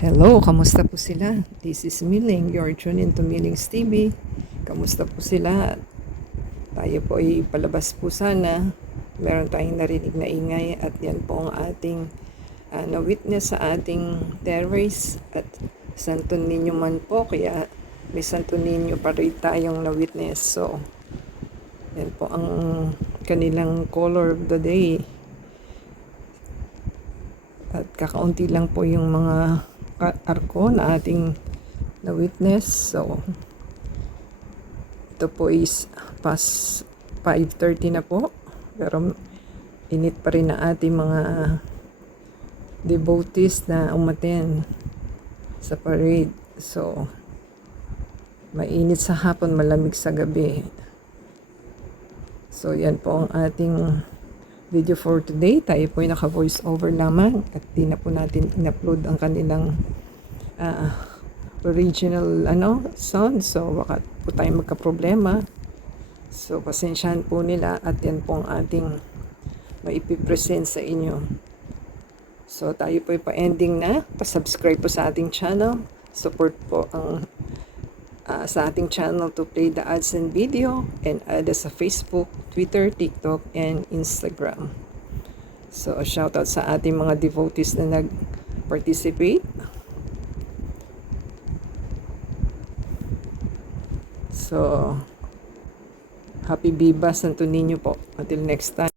Hello, kamusta po sila? This is Miling, you're tuned into Miling's TV. Kamusta po sila? Tayo po ay palabas po sana. Meron tayong narinig na ingay at yan po ang ating na-witness sa ating terrace at Santo Niño man po. Kaya may Santo Niño pa rin tayong na-witness. So, yan po ang kanilang color of the day. At kakaunti lang po yung mga arko na ating na-witness. So, ito po is past 5:30 na po. Pero init pa rin ang ating mga devotees na umaten sa parade. So, mainit sa hapon, malamig sa gabi. So, yan po ang ating video for today. Tayo po ay naka-voice over lamang at di na po natin in-upload ang kanilang original sound. So, baka po tayo magka-problema. So, pasensyahan po nila at yan po ang ating maipipresent sa inyo. So, tayo po ay pa-ending na. Pa-subscribe po sa ating channel. Support po ang sa ating channel to play the ads and video and add us sa Facebook, Twitter, TikTok, and Instagram. So, shout out sa ating mga devotees na nag-participate. So, happy Viva Santo Niño po. Until next time.